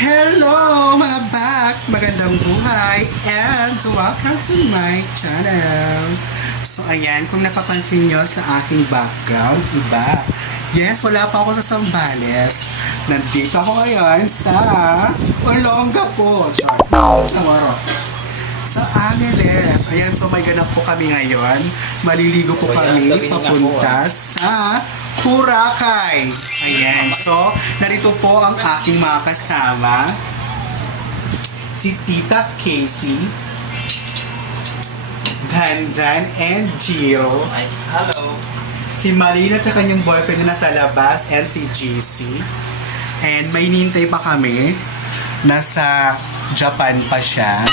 Hello mga Bags! Magandang buhay and welcome to my channel. So ayan, kung napapansin nyo sa aking background, iba. Yes, wala pa ako sa Sambales. Nandito ako ngayon sa Olongapo. Tomorrow. Sa Angeles. Ayan, so may ganap po kami ngayon. Maliligo po kami papunta sa Boracay. Ayan, so narito po ang aking mga kasama. Si Tita Casey, Dandan and Gio. Ay, hello. Si Malina at kanyang boyfriend na nasa labas and si JC. And may hinihintay pa kami. Nasa Japan pa siya.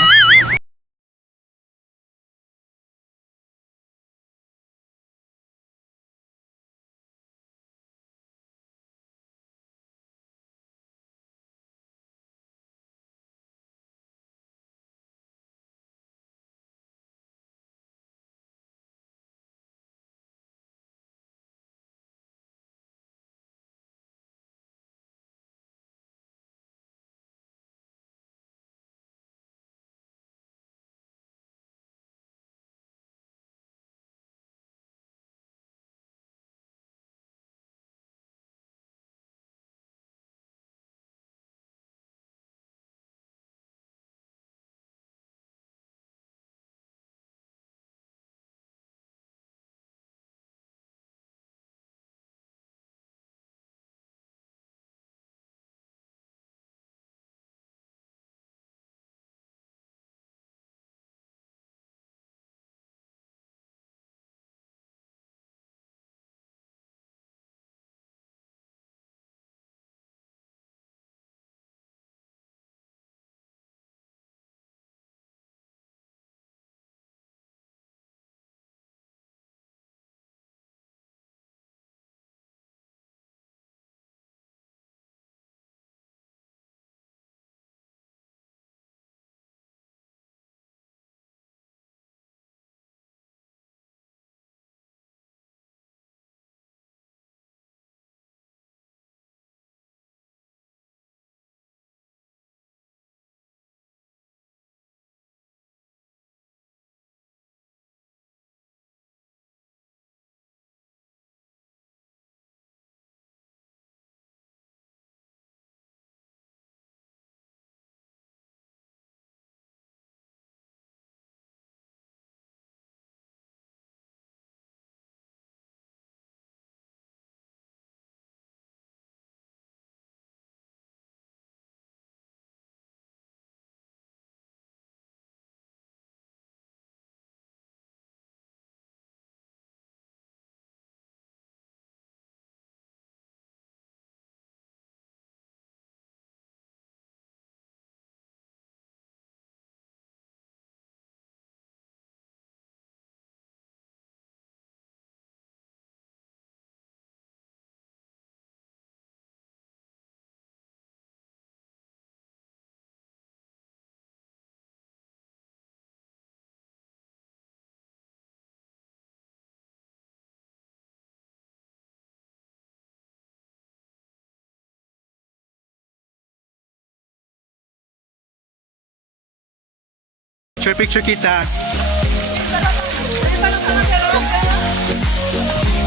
Picture kita.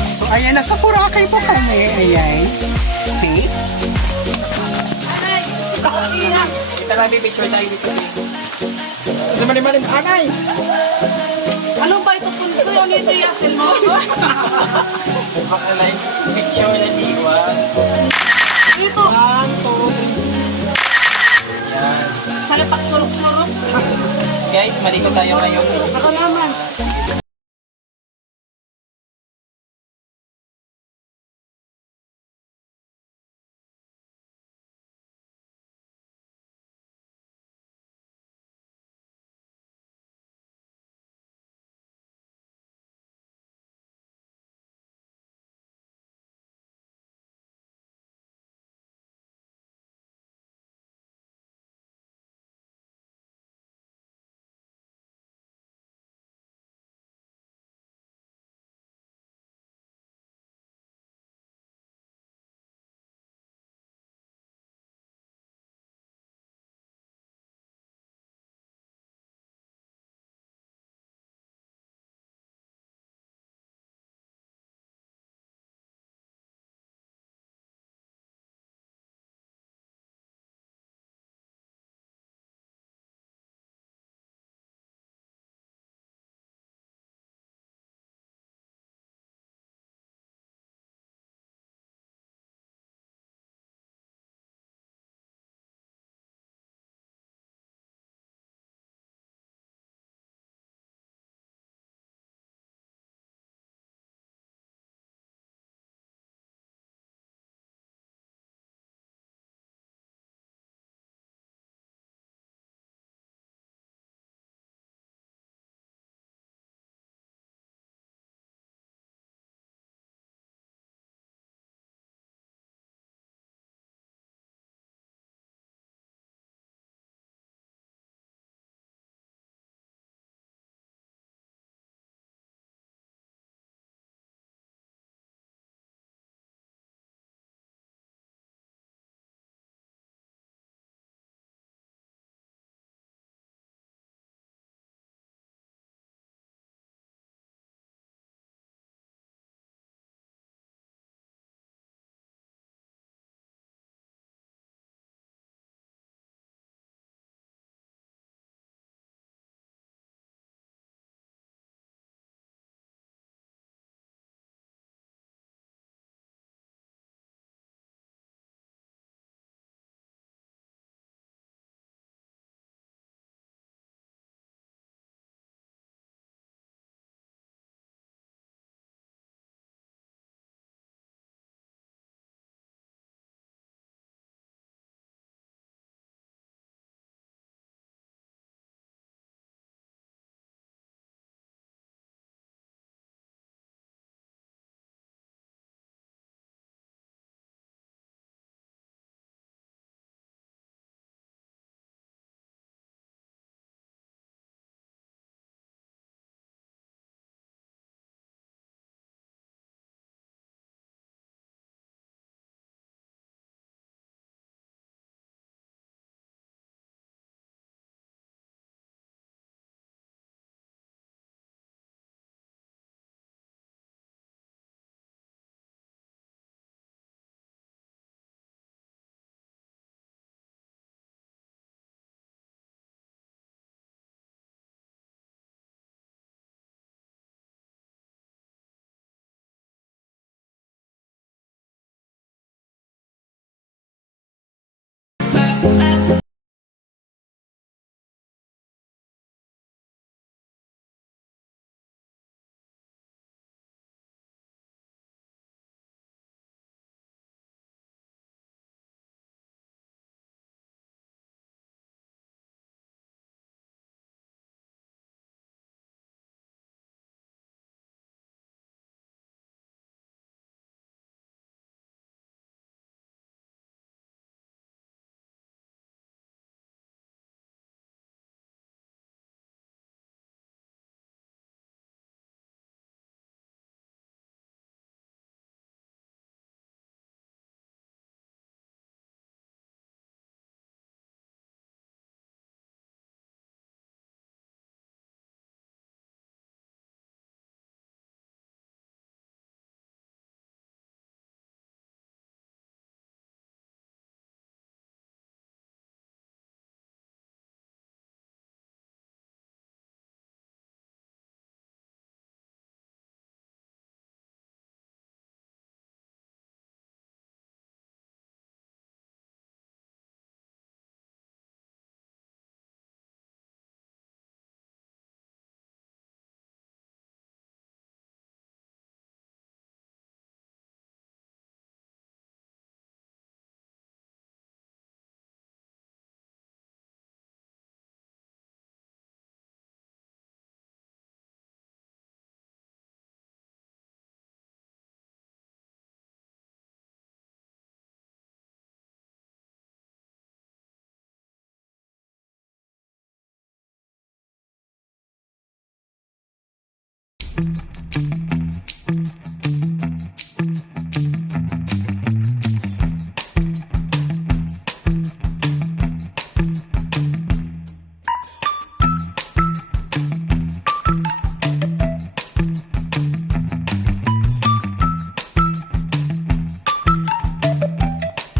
So ayan, nasa Boracay po kami. Ayan. Okay. Kita kami picture tayo dito. Malim-malim, anay! Ano ba ito punso yung itiyasin mo? Baka like picture na diwan. Dito. Yan. Sa lapak surok-surok. Guys, maligo tayo ngayon. Ako naman.